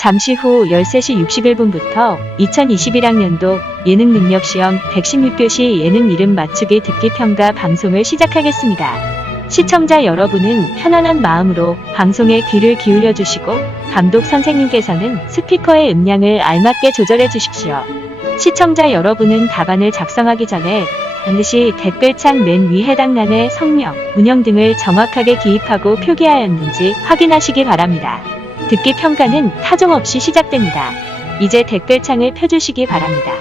잠시 후 13시 61분부터 2021학년도 예능능력시험 116교시 예능 이름 맞추기 듣기 평가 방송을 시작하겠습니다. 시청자 여러분은 편안한 마음으로 방송에 귀를 기울여 주시고 감독 선생님께서는 스피커의 음량을 알맞게 조절해 주십시오. 시청자 여러분은 답안을 작성하기 전에 반드시 댓글창 맨 위 해당란에 성명, 운영 등을 정확하게 기입하고 표기하였는지 확인하시기 바랍니다. 듣기 평가는 타종 없이 시작됩니다. 이제 댓글창을 펴주시기 바랍니다.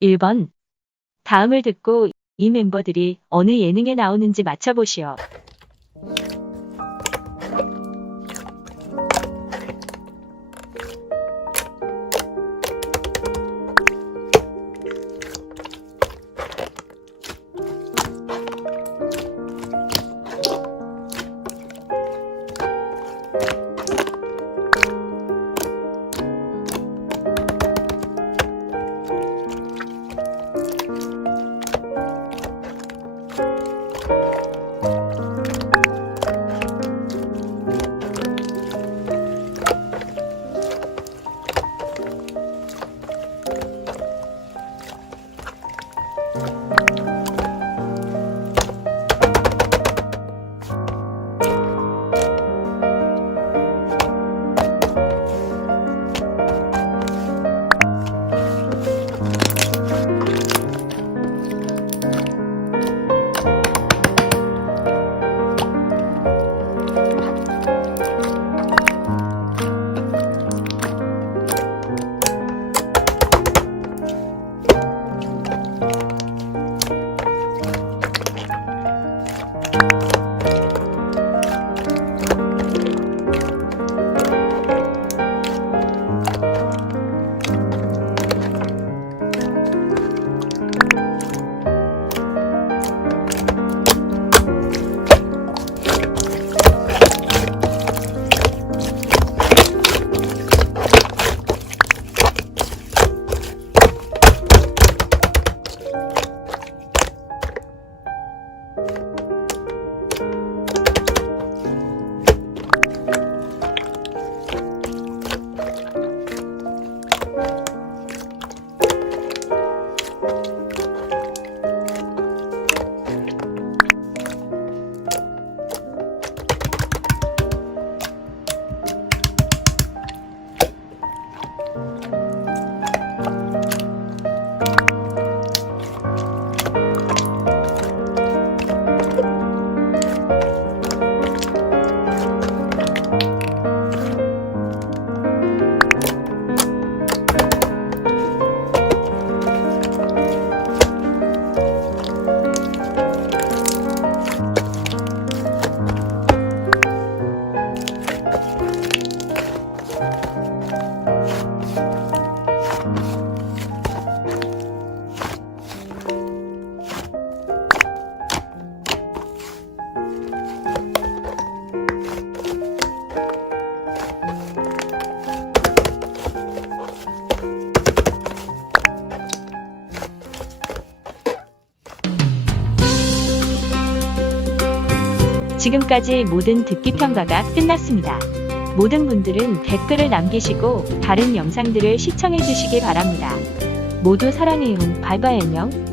1번. 다음을 듣고 이 멤버들이 어느 예능에 나오는지 맞춰보시오. 지금까지 모든 듣기 평가가 끝났습니다. 모든 분들은 댓글을 남기시고 다른 영상들을 시청해 주시기 바랍니다. 모두 사랑해요. 바이바이 안녕.